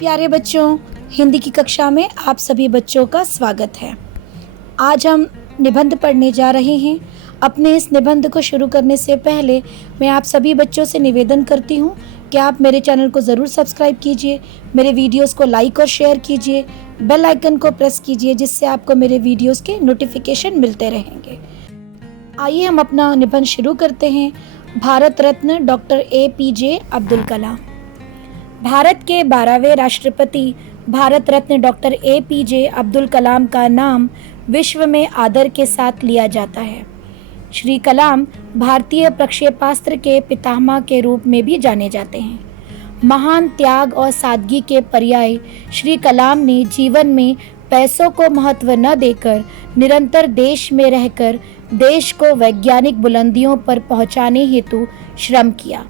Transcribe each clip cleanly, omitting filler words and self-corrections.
प्यारे बच्चों, हिंदी की कक्षा में आप सभी बच्चों का स्वागत है। आज हम निबंध पढ़ने जा रहे हैं। अपने इस निबंध को शुरू करने से पहले मैं आप सभी बच्चों से निवेदन करती हूँ कि आप मेरे चैनल को ज़रूर सब्सक्राइब कीजिए, मेरे वीडियोस को लाइक और शेयर कीजिए, बेल आइकन को प्रेस कीजिए जिससे आपको मेरे वीडियोस के नोटिफिकेशन मिलते रहेंगे। आइए हम अपना निबंध शुरू करते हैं। Bharat Ratna doctor APJ Abdul Kalam. भारत के 12वें राष्ट्रपति भारत रत्न डॉक्टर APJ अब्दुल कलाम का नाम विश्व में आदर के साथ लिया जाता है। श्री कलाम भारतीय प्रक्षेपास्त्र के पितामह के रूप में भी जाने जाते हैं। महान त्याग और सादगी के पर्याय श्री कलाम ने जीवन में पैसों को महत्व न देकर निरंतर देश में रहकर देश को वैज्ञानिक बुलंदियों पर पहुंचाने हेतु श्रम किया।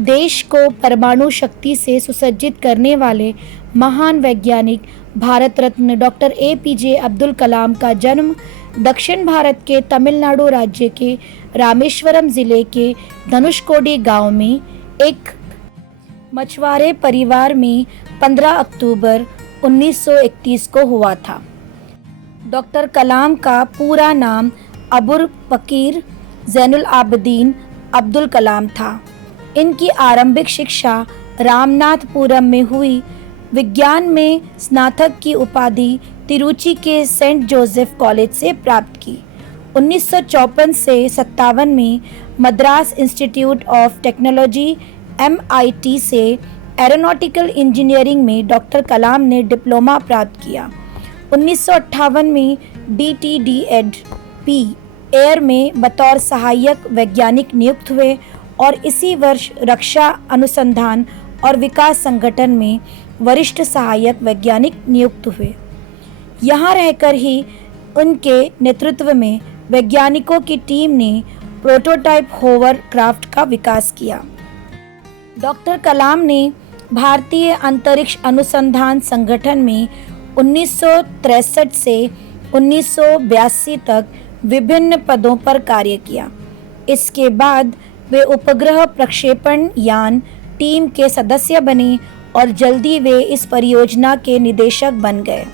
देश को परमाणु शक्ति से सुसज्जित करने वाले महान वैज्ञानिक भारत रत्न डॉक्टर APJ अब्दुल कलाम का जन्म दक्षिण भारत के तमिलनाडु राज्य के रामेश्वरम जिले के धनुषकोडी गांव में एक मछुआरे परिवार में 15 अक्टूबर 1931 को हुआ था। डॉक्टर कलाम का पूरा नाम अबुल फकीर जैनुल आबदीन अब्दुल कलाम था। इनकी आरंभिक शिक्षा रामनाथपुरम में हुई। विज्ञान में स्नातक की उपाधि तिरुचि के सेंट जोसेफ कॉलेज से प्राप्त की। 1954 से 57 में Madras institute of technology MIT से एरोनॉटिकल इंजीनियरिंग में डॉक्टर कलाम ने डिप्लोमा प्राप्त किया। 1958 में DTD-Ed एयर में बतौर सहायक वैज्ञानिक नियुक्त हुए और इसी वर्ष रक्षा अनुसंधान और विकास संगठन में वरिष्ठ सहायक वैज्ञानिक नियुक्त हुए। यहाँ रहकर ही उनके नेतृत्व में वैज्ञानिकों की टीम ने प्रोटोटाइप होवर क्राफ्ट का विकास किया। डॉक्टर कलाम ने भारतीय अंतरिक्ष अनुसंधान संगठन में 1963 से 1982 तक विभिन्न पदों पर कार्य किया। इसके बाद वे उपग्रह प्रक्षेपण यान टीम के सदस्य बने और जल्दी वे इस परियोजना के निदेशक बन गए।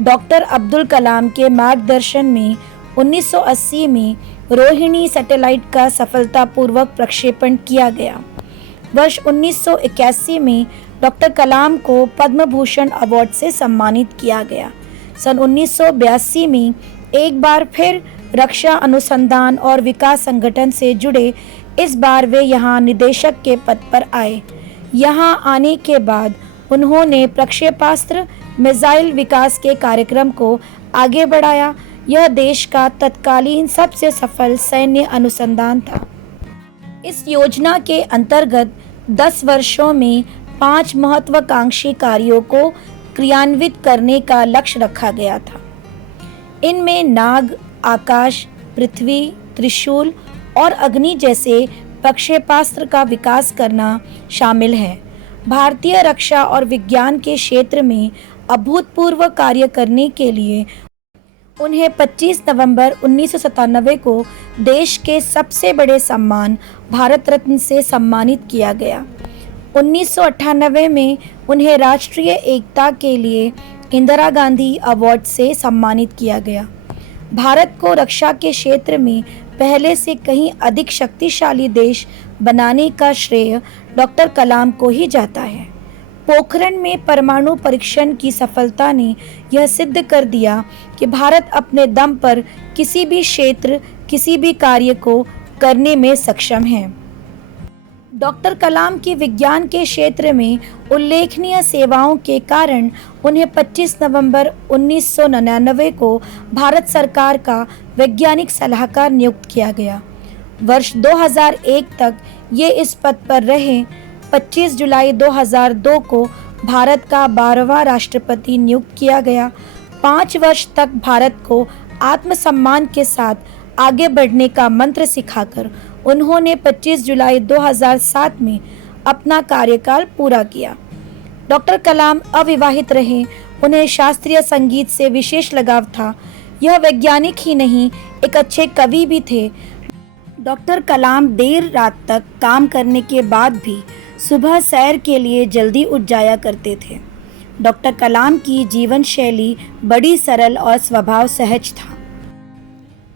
डॉक्टर अब्दुल कलाम के मार्गदर्शन में 1980 में रोहिणी सैटेलाइट का सफलतापूर्वक प्रक्षेपण किया गया। वर्ष 1981 में डॉक्टर कलाम को पद्म भूषण अवार्ड से सम्मानित किया गया। सन 1982 में एक बार फिर रक्षा अनुसंधान और विकास संगठन से जुड़े। इस बार वे यहाँ निदेशक के पद पर आए। यहाँ आने के बाद उन्होंने प्रक्षेपास्त्र मिसाइल विकास के कार्यक्रम को आगे बढ़ाया। यह देश का तत्कालीन सबसे सफल सैन्य अनुसंधान था। इस योजना के अंतर्गत 10 वर्षों में 5 महत्वाकांक्षी कार्यों को क्रियान्वित करने का लक्ष्य रखा गया था। इनमें नाग, आकाश, पृथ्वी, त्रिशूल और अग्नि जैसे प्रक्षेपास्त्र का विकास करना शामिल है। भारतीय रक्षा और विज्ञान के क्षेत्र में अभूतपूर्व कार्य करने के लिए उन्हें 25 नवंबर 1997 को देश के सबसे बड़े सम्मान भारत रत्न से सम्मानित किया गया। 1998 में उन्हें राष्ट्रीय एकता के लिए इंदिरा गांधी अवार्ड से सम्मानित किया गया। भारत को रक्षा के क्षेत्र में पहले से कहीं अधिक शक्तिशाली देश बनाने का श्रेय डॉक्टर कलाम को ही जाता है। पोखरण में परमाणु परीक्षण की सफलता ने यह सिद्ध कर दिया कि भारत अपने दम पर किसी भी क्षेत्र, किसी भी कार्य को करने में सक्षम है। डॉक्टर कलाम की विज्ञान के क्षेत्र में उल्लेखनीय सेवाओं के कारण उन्हें 25 नवंबर 1999 को भारत सरकार का वैज्ञानिक सलाहकार नियुक्त किया गया। वर्ष 2001 तक ये इस पद पर रहे। 25 जुलाई 2002 को भारत का 12वां राष्ट्रपति नियुक्त किया गया। 5 वर्ष तक भारत को आत्मसम्मान के साथ आगे बढ़ने का मंत्र सिखाकर उन्होंने 25 जुलाई 2007 में अपना कार्यकाल पूरा किया। डॉक्टर कलाम अविवाहित रहे। उन्हें शास्त्रीय संगीत से विशेष लगाव था। यह वैज्ञानिक ही नहीं, एक अच्छे कवि भी थे। डॉक्टर कलाम देर रात तक काम करने के बाद भी सुबह सैर के लिए जल्दी उठ जाया करते थे। डॉक्टर कलाम की जीवन शैली बड़ी सरल और स्वभाव सहज था।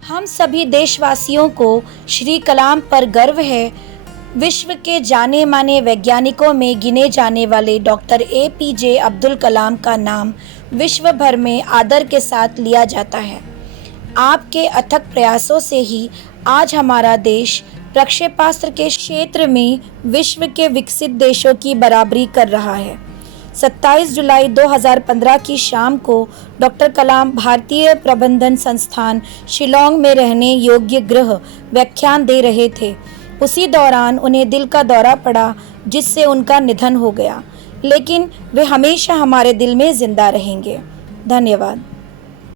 हम सभी देशवासियों को श्री कलाम पर गर्व है। विश्व के जाने माने वैज्ञानिकों में गिने जाने वाले डॉक्टर APJ अब्दुल कलाम का नाम विश्व भर में आदर के साथ लिया जाता है। आपके अथक प्रयासों से ही आज हमारा देश प्रक्षेपास्त्र के क्षेत्र में विश्व के विकसित देशों की बराबरी कर रहा है। 27 जुलाई 2015 की शाम को डॉक्टर कलाम भारतीय प्रबंधन संस्थान शिलांग में रहने योग्य गृह व्याख्यान दे रहे थे। उसी दौरान उन्हें दिल का दौरा पड़ा, जिससे उनका निधन हो गया, लेकिन वे हमेशा हमारे दिल में जिंदा रहेंगे। धन्यवाद।